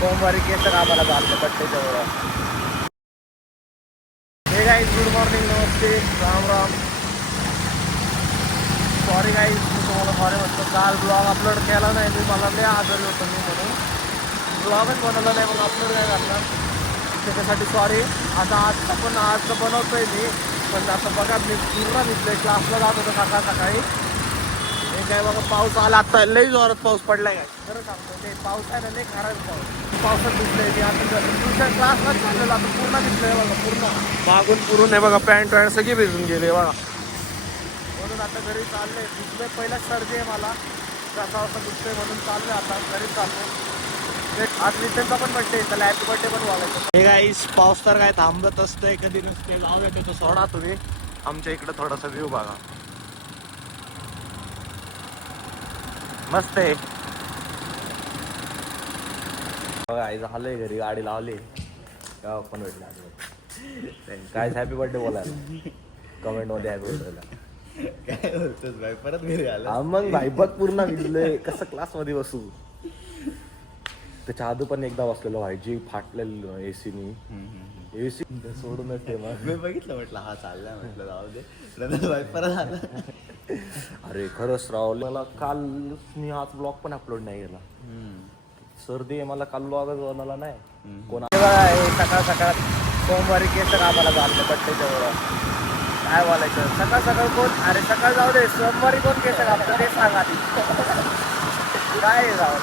सोमवारी केस कामाला चाललं बड्डेच्या वेळेला. हे गाईज गुड मॉर्निंग, नमस्ते, राम राम. सॉरी गाईज, मी तुम्हाला सॉरी म्हणतो. काल ब्लॉग अपलोड केला नाही मी, मला लय आजारी होतो मी म्हणून ब्लॉगच बनवला नाही, मग अपलोड काय करणार, त्याच्यासाठी सॉरी. आता आज बनवतोय मी, पण आता बघा मी पूर्ण भिजलोय. क्लासला जात होतो सकाळी. हे काय बघा पाऊस आला, आता लई जोरात पाऊस पडलाय काय खरं सांगतो. ते पाऊस आहे ना, लई खराब पावसात भिजलंय मी. आता ट्युशन क्लासला चाललेलं, आता पूर्ण भिजलंय बघा, पूर्ण मागून पुरून हे बघा, पॅन्ट सगळी भिजून गेले बघा. म्हणून आता घरी चाललंय. भिजलोय, पहिला सर्दी आहे मला, कसा वाजता दुखतोय म्हणून चाललंय. आता घरी चाललो. आज नितीनचा पण बड्डे, त्याला हॅपी बड्डे पण बोलायचं. हे गाईस, पाऊस तर काय थांबत असतंय, कधी नसते. लावूया त्याचं सोडा तुम्ही. आमच्या इकडे थोडासा व्ह्यू बघा, मस्त आहे बघा. आई झालंय घरी, गाडी लावली का पण भेटला. काय हॅपी बर्थडे बोलायला कमेंट मध्ये हॅपी बर्थडेला काय बोलतोस भाई, परत घरी आला. मग भाई बघ पूर्ण भिजलंय कसं क्लास मध्ये बसू. त्याच्या आधी पण एकदा बसलेलो भाई, जी फाटलेलं एसी सोडूनच ते मग मी बघितलं, म्हटलं हा चाललाय, म्हटलं जाऊ दे. नंतर भाई परत आला. अरे खरंच राव, मला काल मी आज ब्लॉग पण अपलोड नाही केला. सर्दी आहे मला, काल ब्लॉगच बनवला नाही. कोणा सकाळ सोमवारी केस कामाला चाललं बड्डेच्या वेळेला. काय बोलायचं, सकाळ कोण, अरे सकाळ जाऊ दे, सोमवारी कोण केस कापतं ते सांगा आधी. काय जाऊ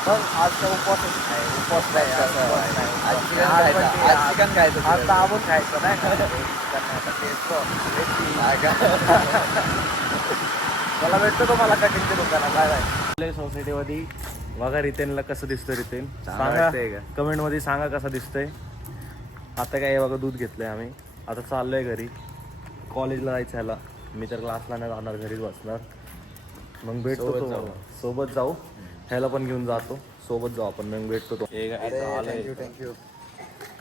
मग आजचा उपवासच नाही, उपवास नाही, आज चिकन खायचं, आज दाबून खायचं नाही मला भेटतो तुम्हाला कटिंगच्या दुकानात. काय नाही सोसायटीमध्ये बघा रितेनला कसं दिसतंय. रितेन सांगा कमेंट मध्ये, सांगा कसं दिसतंय. आता काय बघा, दूध घेतलंय आम्ही, आता चाललोय घरी. कॉलेजला जायचं ह्याला, मी तर क्लासला नाही जाणार, घरीच बसणार. मग भेटतो तो, सोबत जाऊ. ह्याला पण घेऊन जातो, सोबत जाऊ आपण, मग भेटतो तो. थँक्यू.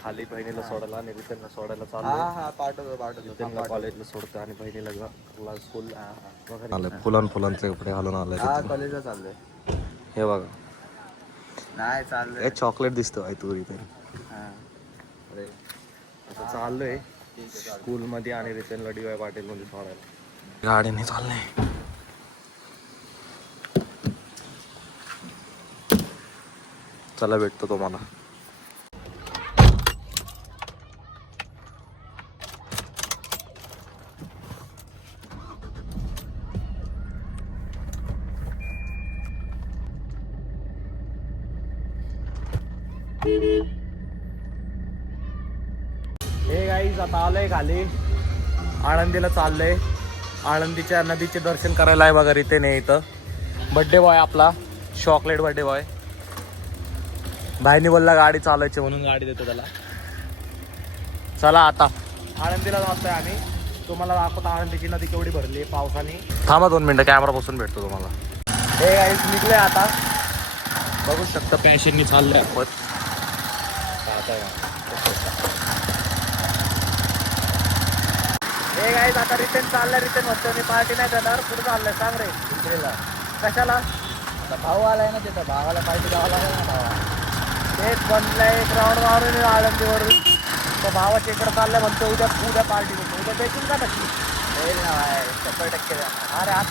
खाली बहिणीला सोडायला आणि रितेनला सोडायला चालू. पाठवतो रितेनला कॉलेजला सोडतो आणि बहिणीला स्कूल. फुलांचे कपडे घालून आलाय, कॉलेजला चाललोय. हे बघा, नाही चाललोय. हे चॉकलेट दिसतो आहे तू रितेन. असं चाललोय स्कूल मध्ये आणि रितेनला DY पाटील मध्ये सोडायला. गाडीने चाललंय. चला भेटतो तुम्हाला. हे गाईज, आता आलंय खाली, आळंदीला चाललंय. आळंदीच्या नदीचे दर्शन करायला आहे बघा रितेने इथं. बड्डे बॉय आपला, चॉकलेट बड्डे बॉय. भाईनी बोलला गाडी चालवायची म्हणून गाडी देतो त्याला. चला आता आळंदीला जातोय आम्ही, तुम्हाला दाखवतो आळंदीची नदी केवढी भरली पावसाने. थांबा 2 मिनिटं, कॅमेरा बसून भेटतो तुम्हाला. हे गाईज निघले आता, बघू शकता पॅशननी चाललंय आपण. हे गाईज आता रिटर्न चाललंय. रिटर्न म्हणतो मी पार्टी नाही देणार, पुढे चाललंय. सांग रे कशाला, भाऊ आलाय ना तिथं, भावाला पार्टी द्यावं लागेल ना. भावा तेच बनलंय, एक राऊंड मारून आळंदीवरून. तर भावाच्या इकडे चाललंय म्हणतो, उद्या पार्टी देतो. उद्या देतील का नक्की? येईल ना भाई, 100% द्या. अरे आज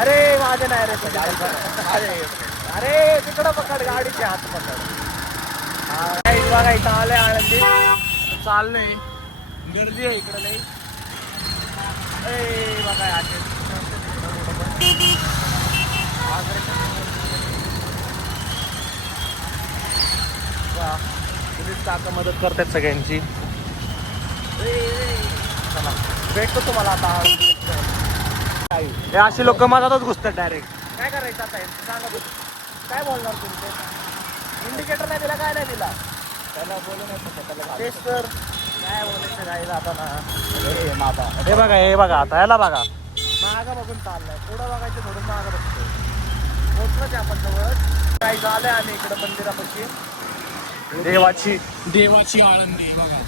अरे माझे नाही रे तुझे. अरे तिकडं पकड, गाडीचे हात पकड. बघा इथं आलंय आळंदी, चाललंय. गर्दी आहे इकडं लई. बघा पोलीस काका मदत करतात सगळ्यांची. चला भेटतो तुम्हाला आता. हे अशी लोक मधातच घुसतात डायरेक्ट. काय करायचं आता सांगा तू, काय बोलणार तुम्ही? ते इंडिकेटर नाही दिला, काय नाही दिला त्याला, बोलू नाही त्याला. तेच तर काय बोलायचं काय आता ना. हे बघा आता याला बघा, मागं बघून चाललाय. पुढं बघायचं थोडून मागं बघतो. पोचलोच आपण जवळ. काय झालंय आम्ही इकडं मंदिरापाशी. देवाची आळंदी बघा,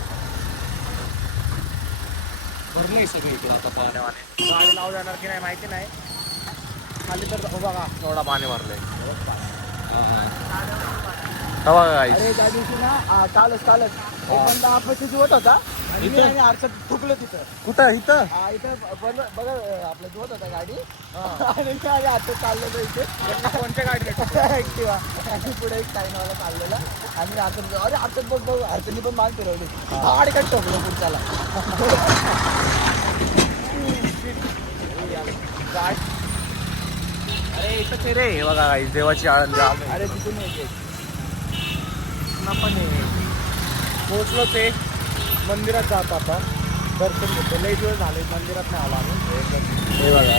भरलंय सगळं इकडे आता पाण्यावाने. गाडी लावू जाणार की नाही माहिती नाही. खाली तर बघा थोडा पाणी भरलंय. बघा गाईस अरे त्या दिवशी ना कालच एक बंदा आपल्याशी जुवत होता आणि मी आणि आरशात ठुकलो तिथं. कुठं इथं इथं बघा आपलं जुवत होता गाडी आणि मी आणि आता चाललो इथे कोणत्या गाडी ऍक्टिवा आणि पुढे एक टाईमवाला चाललेला आणि आता अरे आरशात बघ आरशाने पण मान फिरवली आडकट ठोकलो पुढच्याला. अरे इथं रे बघा गाईस देवाची आळंदी आलोय. अरे तिथून येते पण पोहोचलो ते मंदिरात जातो आता दर्शन घेतो. लई दिवस झाले मंदिरात नाही आला आम्ही. हे बघा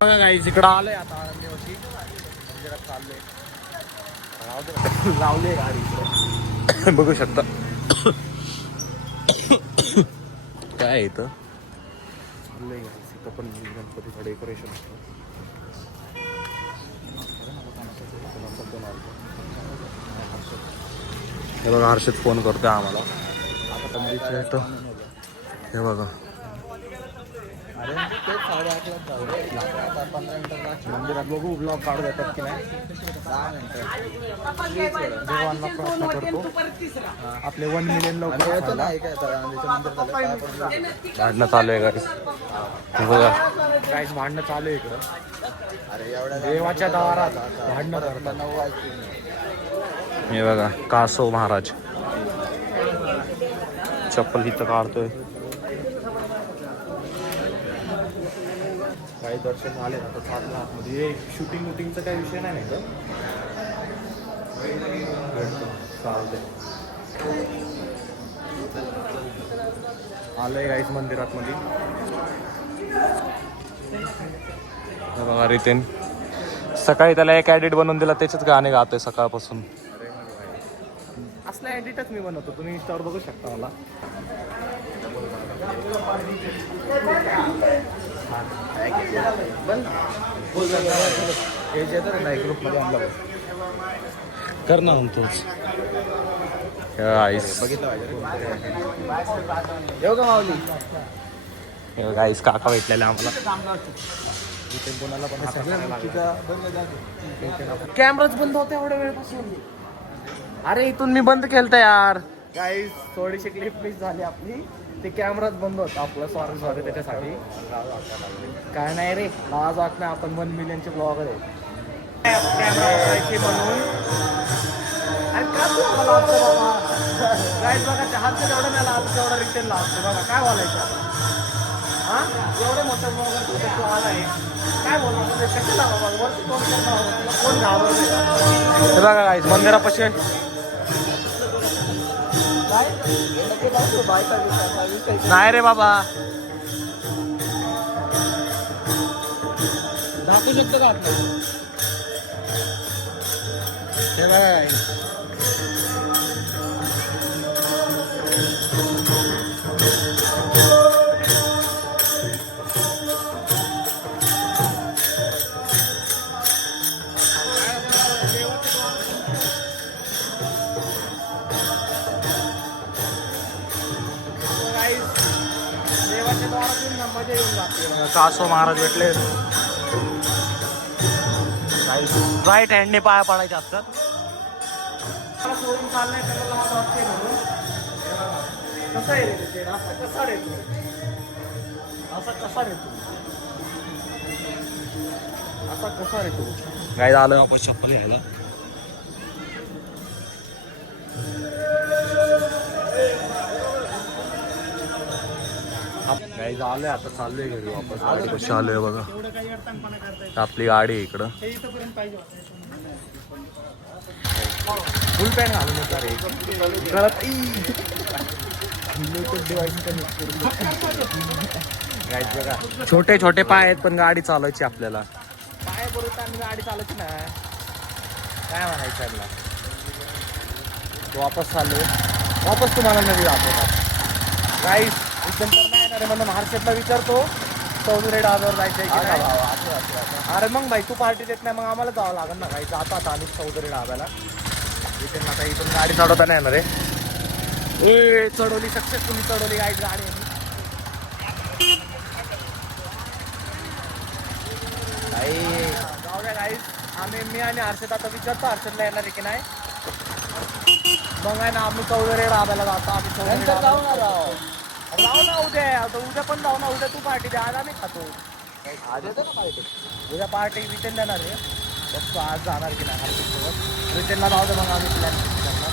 बघा गाईस इकडं आलोय आता आळंदीवरती मंदिरात चाललोय. लावले गाडी इकडे बघू शकता काय आहे इथं चाललंय गाईस. इथं पण गणपतीचं डेकोरेशन असतं. हे बघा हर्षद फोन करतोय आम्हाला. हे बघा अरे तेच 8:30ला जाऊ रे 15 मिनिटं मंदिरात बघू ब्लॉग काढू देतात की नाही. 10 मिनिटं देवांना प्रार्थना करतो आपले 1 मिलियन लोक येतो ना काय मंदिर भांडणं चालू आहे गाईस. हे बघा गाईस भांडणं चालू आहे इकडं. अरे एवढ्या देवाच्या दारात भांडणं करतात. 9 वाजता हे बघा कासव महाराज चप्पल इथं काढतोय. काही दर्शन झाले आता चाललं आतमध्ये. शूटिंग वुटिंगचा काही विषय नाही का चालतंय. आलंय गाईस मंदिरात मध्ये. हे बघा रितेन सकाळी त्याला एक ॲडिट बनवून दिला त्याचेच गाणे गातोय सकाळपासून. असला ॲडिटच मी बनवतो. तुम्ही इंस्टावर बघू शकता मला. ग्रुपमध्ये आणला कर ना तोच आईस. येऊ का माऊली गाईस काका भेटलेले आम्हाला. कॅमेराच बंद होता एवढ्या वेळपासून. अरे इथून मी बंद केलता यार. गाईस थोडीशी क्लिप मिस झाली आपली. ते कॅमेराच बंद होता आपला. सॉरी त्याच्यासाठी. काय नाही रे लाज वाटत नाही. आपण 1 मिलियनचे ब्लॉगर आहे. कॅमेरा वापरायचे म्हणून. अरे का तू मला लाजतो बाबा. गाईस बघा हात तेवढं नाही लाजतो तेवढा रिटर्न लाजतो बघा. काय बोलायचं हा एवढे मोठं ब्लॉगर तू आलाय काय बोलणार कशाला बाबा वरती कोण करणार कोण घाबरते. बघा गाईस मंदिरापाशी नाही रे बाबा दाखवू शकतो का आपलं. हे बघा कासव महाराज भेटले. राईट हँडने पाया पडायचे असतात. सोडून चाललंय त्याला लाज वाटते म्हणून. कसा आहे रे ते असा कसा रे तू असा कसा रे तू असा कसा रे तू. काय झालं वापस चप्पल घ्यायला. काही झालंय आता चाललोय घरी वापस. गाडी कशी आलोय बघा. आपली गाडी आहे इकडं. फुल पॅन्ट घालून येतात रे घरात. बघा छोटे छोटे पाय आहेत पण गाडी चालवायची आपल्याला. पाय बरोबर आम्ही गाडी चालवायची ना. काय म्हणायचं त्यांना. वापस चाललोय. वापस तुम्हाला नदी दाखवतात गाईस. एकदम तर नाही येणार म्हणून हर्षदला विचारतो चौधरी डाबर जायचंय की नाही. अरे मग भाई तू पार्टी देत नाही मग आम्हाला जावं लागेल ना काही. जातो आता आम्ही चौधरी डाब्याला. इथून आता इथून गाडी चढवता नाही येणार रे. चढवली सक्सेसफुली चढवली गाडी. जाऊ द्या गाईस. मी आणि हर्षद आता विचारतो हर्षदला येणार आहे की नाही. मग आहे ना आम्ही चौधरी राहायला जातो. आम्ही चौधरी नंतर जाऊ ना राव. जाऊ ना उद्या. आता उद्या पण जाऊ ना. उद्या तू पार्टी द्या. आज आम्ही खातो. आज येतो ना पाहिजे. उद्या पार्टी रिटेन देणार आहे. बघतो आज जाणार की नाही हर्षदसोबत. रिटेनला जाऊ दे मग आम्ही प्लॅन करणार.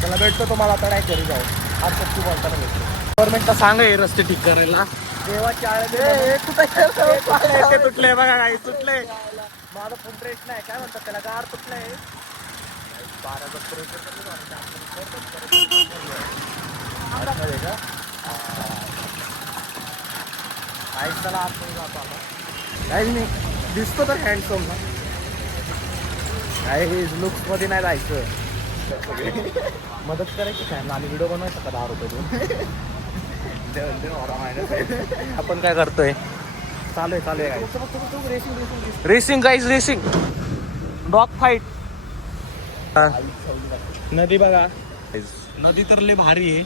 त्याला भेटतो तुम्हाला आता नाही घरी जाऊ. हर्षदशी बोलताना भेटतो. गव्हर्नमेंटला सांग हे रस्ते ठीक करायला. देवाची आळे तुटले बघा काही तुटले. माझा फुटरेट नाही काय म्हणतात त्याला गार तुटलंय. काही नाही दिसतो तर हँडसम ना. काही लुक्स मध्ये नाही जायचं. मदत करायची काय आम्ही व्हिडिओ बनवायचा का 10 रुपये देऊन. आपण काय करतोय. चालू आहे racing guys racing. Dog fight. नदी बघा. नदी तर लय भारी आहे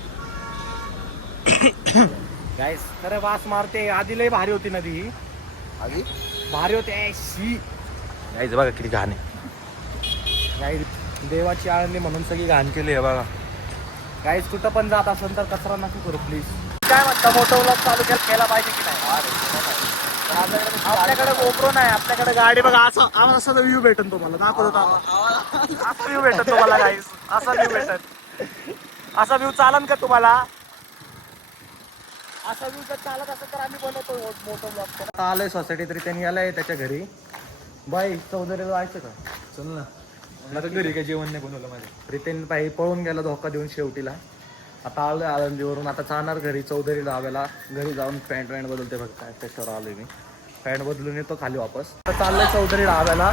गाईस. खरं वास मारते. आधी लय भारी होती नदी. आधी भारी होते शी. गाईज बघा किती घाण आहे. गाईज देवाची आळंदी म्हणून सगळी घाण केली आहे बघा. गाईज कुठं पण जात असेल तर कचरा नको करू प्लीज. काय म्हणता मोठं व्लॉग चालू केला पाहिजे की नाही. आपल्याकडे गोप्रो नाही. आपल्याकडे गाडी बघा. असा व्ह्यू भेटेल तुम्हाला. दाखवतो असा व्ह्यू भेटेल तुम्हाला गाईज. असा व्ह्यू भेटेल. असा व्ह्यू चालन का तुम्हाला. असा व्ह्यू जर चालत असेल तर आम्ही बनवतो मोठं ब्लॉग. आता आलोय सोसायटी तरी त्यांनी आलाय त्याच्या घरी. बाई चौधरीला जायचं का. चल ना. आता घरी काय जेवण नाही बनवलं माझे. रितेन बाई पळून गेला धोका देऊन शेवटीला. आता आलोय आळंदीवरून. आता जाणार घरी चौधरी लावायला. घरी जाऊन पॅन्ट बदलते बघ काय त्याच्यावर आलोय मी. पॅन्ट बदलून येतो खाली वापस. आता चाललंय चौधरी लावायला.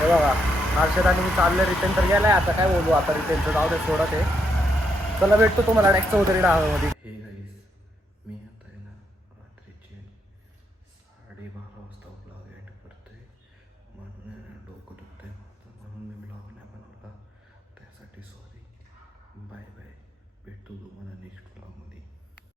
हे बघा हर्षद आणि मी चाललंय. रितेन तर गेलाय. आता काय बोलू आता रितेनचं जाऊ दे सोडा ते. चला भेटतो तुम्हाला डायरेक्ट चौधरी डाव्यामध्ये. हे गाईस मी आता आहे ना रात्रीचे 12:30 वाजता ब्लॉग एड करतोय. म्हणून आहे ना डोकं दुखतंय.